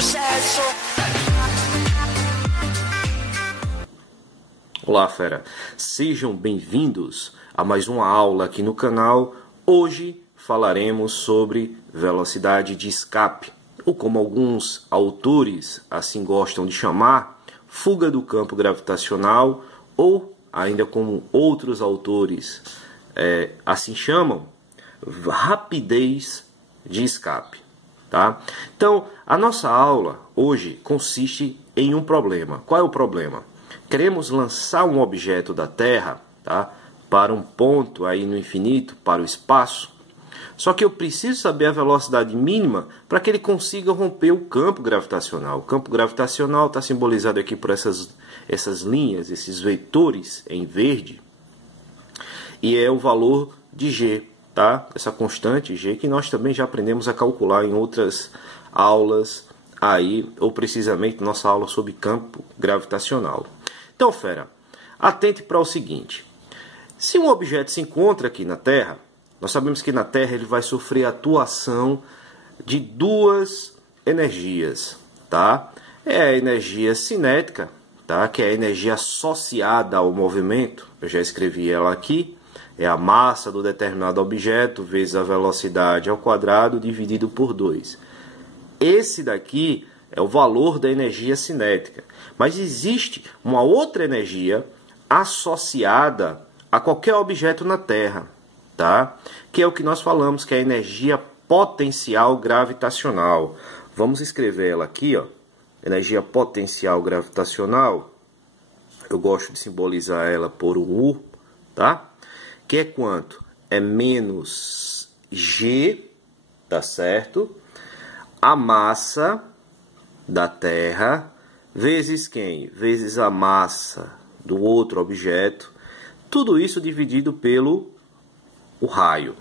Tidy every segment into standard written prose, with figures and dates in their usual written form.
processo. Olá, fera! Sejam bem-vindos a mais uma aula aqui no canal. Hoje falaremos sobre velocidade de escape, ou como alguns autores assim gostam de chamar, fuga do campo gravitacional, ou ainda como outros autores assim chamam, rapidez de escape. Tá? Então, a nossa aula hoje consiste em um problema. Qual é o problema? Queremos lançar um objeto da Terra, tá, para um ponto aí no infinito, para o espaço. Só que eu preciso saber a velocidade mínima para que ele consiga romper o campo gravitacional. O campo gravitacional está simbolizado aqui por essas linhas, esses vetores em verde. E é o valor de G, tá? Essa constante G que nós também já aprendemos a calcular em outras aulas aí, ou precisamente nossa aula sobre campo gravitacional. Então, fera, atente para o seguinte. Se um objeto se encontra aqui na Terra, nós sabemos que na Terra ele vai sofrer a atuação de duas energias, tá? É a energia cinética, tá? Que é a energia associada ao movimento. Eu já escrevi ela aqui. É a massa do determinado objeto vezes a velocidade ao quadrado dividido por 2. Esse daqui é o valor da energia cinética. Mas existe uma outra energia associada a qualquer objeto na Terra, tá? Que é o que nós falamos, que é a energia potencial gravitacional. Vamos escrever ela aqui, ó. Energia potencial gravitacional. Eu gosto de simbolizar ela por um U, tá? Que é quanto? É menos G, tá certo? A massa da Terra vezes quem? Vezes a massa do outro objeto. Tudo isso dividido pelo o raio,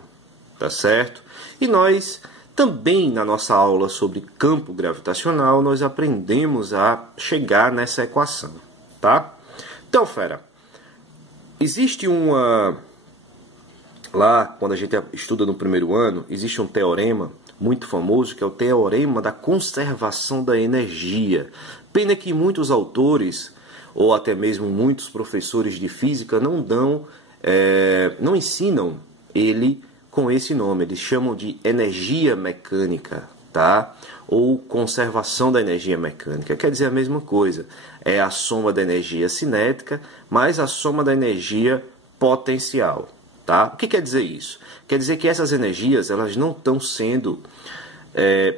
tá certo? E nós também na nossa aula sobre campo gravitacional nós aprendemos a chegar nessa equação, tá? Então, fera, existe lá, quando a gente estuda no primeiro ano, existe um teorema muito famoso, que é o teorema da conservação da energia. Pena que muitos autores, ou até mesmo muitos professores de física, não ensinam ele com esse nome. Eles chamam de energia mecânica, tá? Ou conservação da energia mecânica. Quer dizer a mesma coisa. É a soma da energia cinética mais a soma da energia potencial. Tá? O que quer dizer isso? Quer dizer que essas energias elas não estão sendo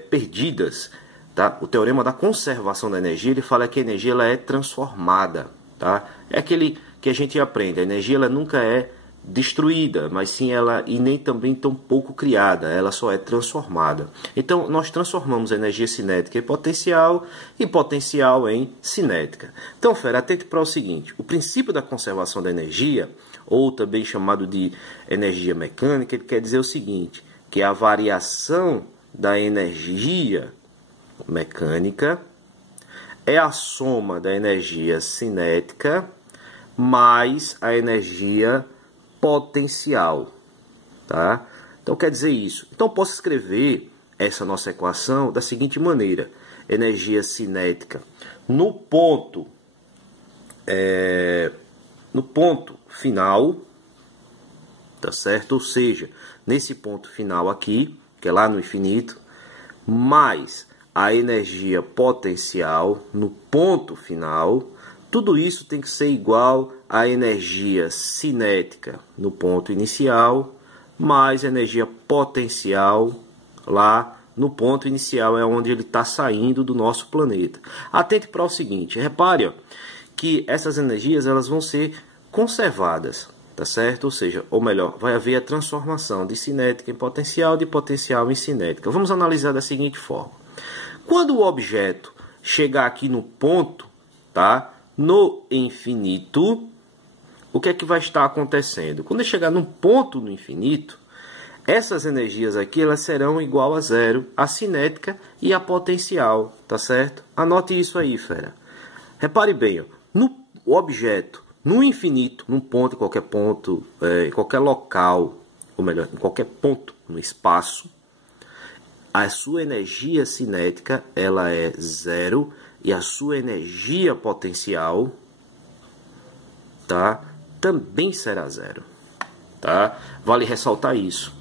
perdidas. Tá? O teorema da conservação da energia ele fala que a energia ela é transformada. Tá? É aquele que a gente aprende. A energia ela nunca é destruída, mas sim ela e nem também tão pouco criada. Ela só é transformada. Então nós transformamos a energia cinética em potencial e potencial em cinética. Então, fera, atente para o seguinte: o princípio da conservação da energia, ou também chamado de energia mecânica, ele quer dizer o seguinte, que a variação da energia mecânica é a soma da energia cinética mais a energia potencial, tá? Então quer dizer isso. Então posso escrever essa nossa equação da seguinte maneira: energia cinética no ponto final, tá certo? Ou seja, nesse ponto final aqui, que é lá no infinito, mais a energia potencial no ponto final, tudo isso tem que ser igual à energia cinética no ponto inicial, mais a energia potencial lá no ponto inicial, é onde ele está saindo do nosso planeta. Atente para o seguinte, repare ó, que essas energias elas vão ser conservadas, tá certo? Ou seja, ou melhor, vai haver a transformação de cinética em potencial, de potencial em cinética. Vamos analisar da seguinte forma: quando o objeto chegar aqui no ponto, tá? No infinito, o que é que vai estar acontecendo? Quando ele chegar num ponto no infinito, essas energias aqui elas serão igual a zero, a cinética e a potencial, tá certo? Anote isso aí, fera. Repare bem, ó, o objeto no infinito, num ponto, em qualquer local, ou melhor, em qualquer ponto no espaço, a sua energia cinética ela é zero e a sua energia potencial, tá, também será zero. Tá? Vale ressaltar isso.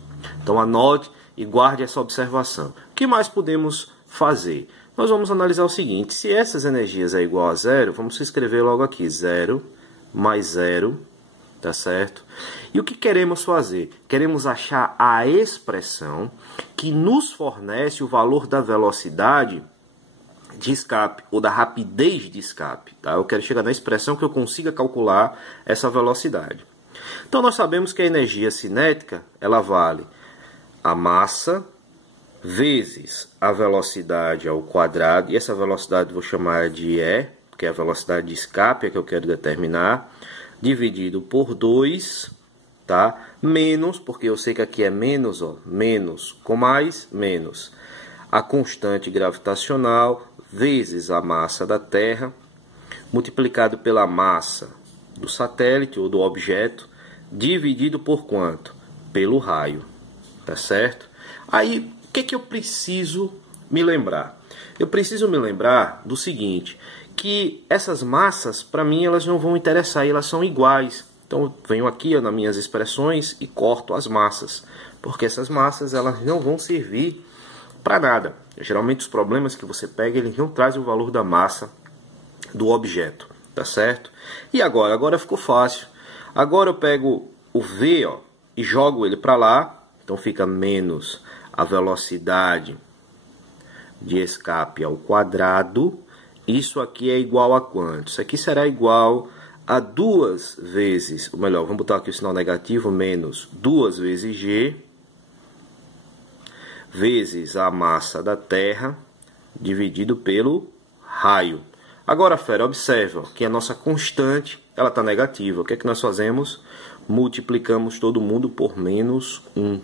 Então anote e guarde essa observação. O que mais podemos fazer? Nós vamos analisar o seguinte: se essas energias é igual a zero, vamos escrever logo aqui, 0 mais 0, tá certo? E o que queremos fazer? Queremos achar a expressão que nos fornece o valor da velocidade de escape, ou da rapidez de escape. Tá? Eu quero chegar na expressão que eu consiga calcular essa velocidade. Então nós sabemos que a energia cinética, ela vale a massa vezes a velocidade ao quadrado, e essa velocidade eu vou chamar de E, que é a velocidade de escape, é que eu quero determinar, dividido por 2, tá? Menos, porque eu sei que aqui é menos, ó, menos com mais, menos a constante gravitacional vezes a massa da Terra, multiplicado pela massa do satélite ou do objeto, dividido por quanto? Pelo raio, tá certo? Aí, o que eu preciso me lembrar? Eu preciso me lembrar do seguinte, que essas massas, para mim, elas não vão interessar, elas são iguais. Então, eu venho aqui ó, nas minhas expressões e corto as massas, porque essas massas elas não vão servir para nada. Geralmente, os problemas que você pega, eles não trazem o valor da massa do objeto, tá certo? E agora? Agora ficou fácil. Agora eu pego o V ó, e jogo ele para lá, então fica menos a velocidade de escape ao quadrado. Isso aqui é igual a quanto? Isso aqui será igual a 2 vezes, ou melhor, vamos botar aqui o sinal negativo, menos 2 vezes G, vezes a massa da Terra, dividido pelo raio. Agora, fera, observa que a nossa constante ela está negativa. O que é que nós fazemos? Multiplicamos todo mundo por menos 1.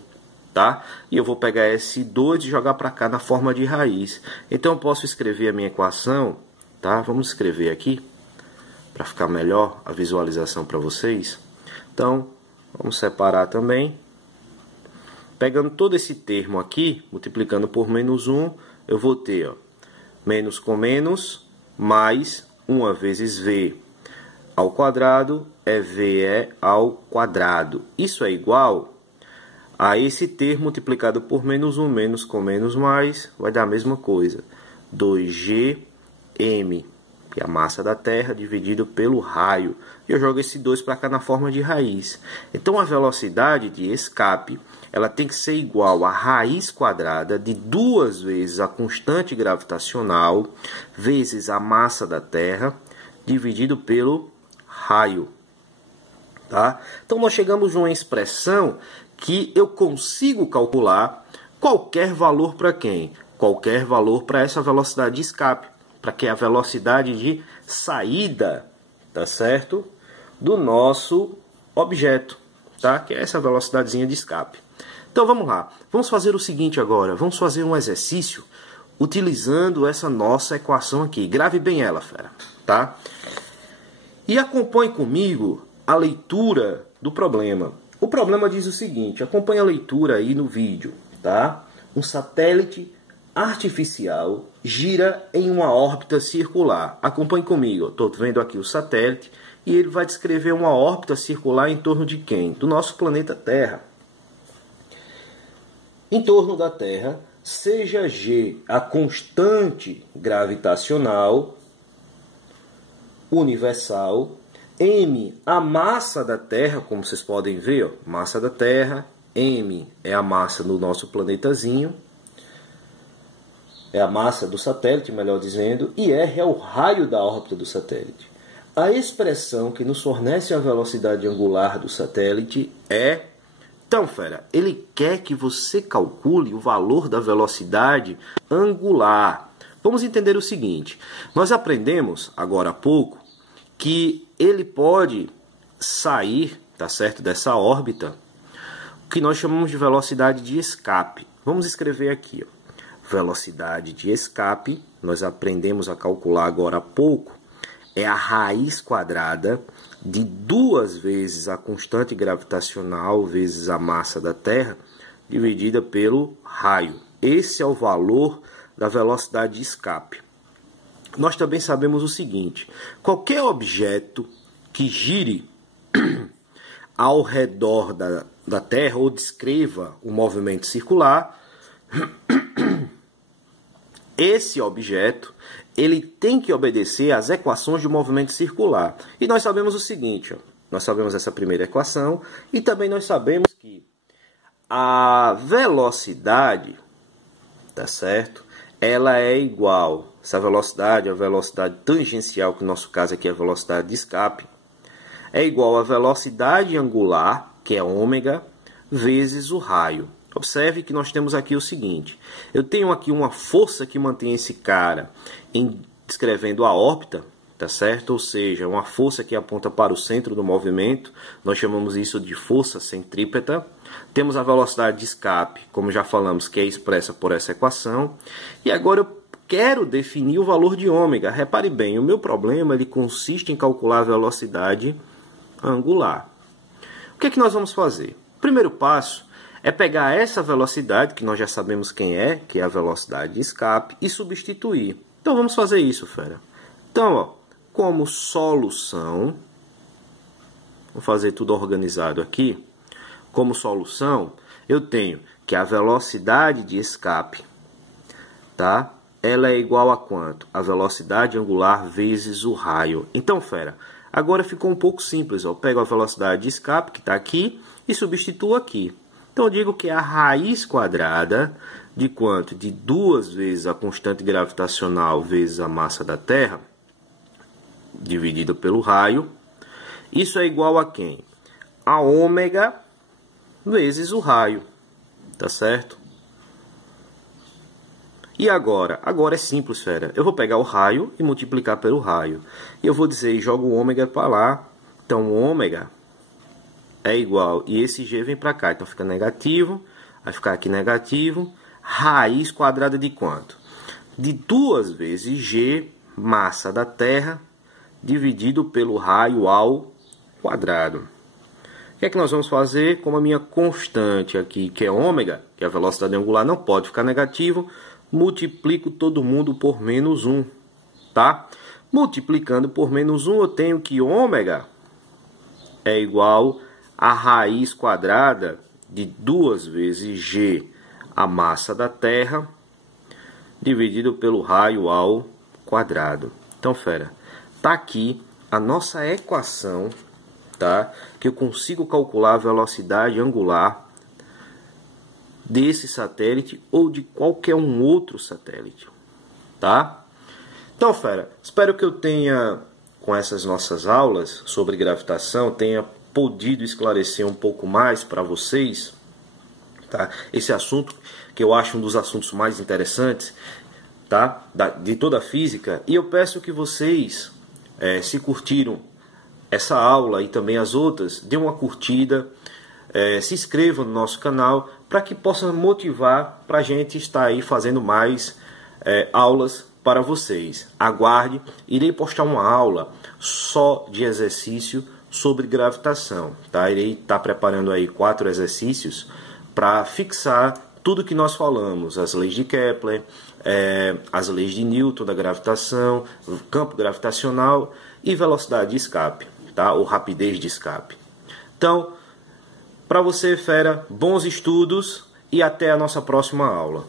Tá? E eu vou pegar esse 2 e jogar para cá na forma de raiz. Então eu posso escrever a minha equação, tá? Vamos escrever aqui, para ficar melhor a visualização para vocês. Então, vamos separar também. Pegando todo esse termo aqui, multiplicando por menos 1, eu vou ter ó, menos com menos, mais 1 vezes V ao quadrado, é VE ao quadrado. Isso é igual a esse termo multiplicado por menos 1, menos com menos mais, vai dar a mesma coisa. 2Gm, que é a massa da Terra, dividido pelo raio. E eu jogo esse 2 para cá na forma de raiz. Então a velocidade de escape ela tem que ser igual a raiz quadrada de 2 vezes a constante gravitacional, vezes a massa da Terra, dividido pelo raio. Tá? Então nós chegamos a uma expressão que eu consigo calcular qualquer valor para quem? Qualquer valor para essa velocidade de escape, para que é a velocidade de saída, tá certo? Do nosso objeto, tá? Que é essa velocidadezinha de escape. Então vamos lá, vamos fazer o seguinte agora, vamos fazer um exercício utilizando essa nossa equação aqui. Grave bem ela, fera, tá? E acompanhe comigo a leitura do problema. O problema diz o seguinte, acompanhe a leitura aí no vídeo, tá? Um satélite artificial gira em uma órbita circular. Acompanhe comigo, estou vendo aqui o satélite e ele vai descrever uma órbita circular em torno de quem? Do nosso planeta Terra. Em torno da Terra, seja G a constante gravitacional universal, M, a massa da Terra, como vocês podem ver, ó, massa da Terra, M é a massa do nosso planetazinho, é a massa do satélite, melhor dizendo, e R é o raio da órbita do satélite. A expressão que nos fornece a velocidade angular do satélite é... Então, fera, ele quer que você calcule o valor da velocidade angular. Vamos entender o seguinte, nós aprendemos agora há pouco que ele pode sair, tá certo, dessa órbita, que nós chamamos de velocidade de escape. Vamos escrever aqui, ó. Velocidade de escape, nós aprendemos a calcular agora há pouco, é a raiz quadrada de 2 vezes a constante gravitacional vezes a massa da Terra, dividida pelo raio. esse é o valor da velocidade de escape. Nós também sabemos o seguinte: qualquer objeto que gire ao redor da Terra ou descreva um movimento circular, esse objeto ele tem que obedecer às equações de movimento circular. E nós sabemos o seguinte, ó, nós sabemos essa primeira equação e também nós sabemos que a velocidade, tá certo? Ela é igual, essa velocidade, a velocidade tangencial, que no nosso caso aqui é a velocidade de escape, é igual à velocidade angular, que é ômega, vezes o raio. Observe que nós temos aqui o seguinte: eu tenho aqui uma força que mantém esse cara descrevendo a órbita, tá certo? Ou seja, uma força que aponta para o centro do movimento, nós chamamos isso de força centrípeta. Temos a velocidade de escape, como já falamos, que é expressa por essa equação. E agora eu quero definir o valor de ômega. Repare bem, o meu problema ele consiste em calcular a velocidade angular. O que é que nós vamos fazer? O primeiro passo é pegar essa velocidade, que nós já sabemos quem é, que é a velocidade de escape, e substituir. Então vamos fazer isso, fera. Então, ó, como solução, vou fazer tudo organizado aqui. Como solução, eu tenho que a velocidade de escape, tá? Ela é igual a quanto? A velocidade angular vezes o raio. Então, fera, agora ficou um pouco simples. Ó. Eu pego a velocidade de escape, que está aqui, e substituo aqui. Então, eu digo que é a raiz quadrada de quanto? De 2 vezes a constante gravitacional vezes a massa da Terra, dividida pelo raio. Isso é igual a quem? A ômega vezes o raio, tá certo? E agora? Agora é simples, fera. Eu vou pegar o raio e multiplicar pelo raio. E eu vou dizer, jogo o ômega para lá. Então, o ômega é igual, e esse g vem para cá, então fica negativo, vai ficar aqui negativo. Raiz quadrada de quanto? De 2 vezes g, massa da Terra, dividido pelo raio ao quadrado. O que é que nós vamos fazer? Como a minha constante aqui, que é ômega, que é a velocidade angular, não pode ficar negativo, multiplico todo mundo por menos 1, tá? Multiplicando por menos 1, eu tenho que ômega é igual a raiz quadrada de 2 vezes g, a massa da Terra, dividido pelo raio ao quadrado. Então, fera, tá aqui a nossa equação, tá? Que eu consigo calcular a velocidade angular desse satélite ou de qualquer um outro satélite, tá? Então, fera, espero que eu tenha, com essas nossas aulas sobre gravitação, tenha podido esclarecer um pouco mais para vocês, tá? Esse assunto que eu acho um dos assuntos mais interessantes, tá? De toda a física. E eu peço que vocês, se curtiram essa aula e também as outras, dê uma curtida, se inscreva no nosso canal para que possa motivar para a gente estar aí fazendo mais aulas para vocês. Aguarde, irei postar uma aula só de exercício sobre gravitação, tá? Irei estar preparando aí 4 exercícios para fixar tudo que nós falamos, as leis de Kepler, as leis de Newton da gravitação, campo gravitacional e velocidade de escape, tá? Ou rapidez de escape. Então, para você, fera, bons estudos e até a nossa próxima aula.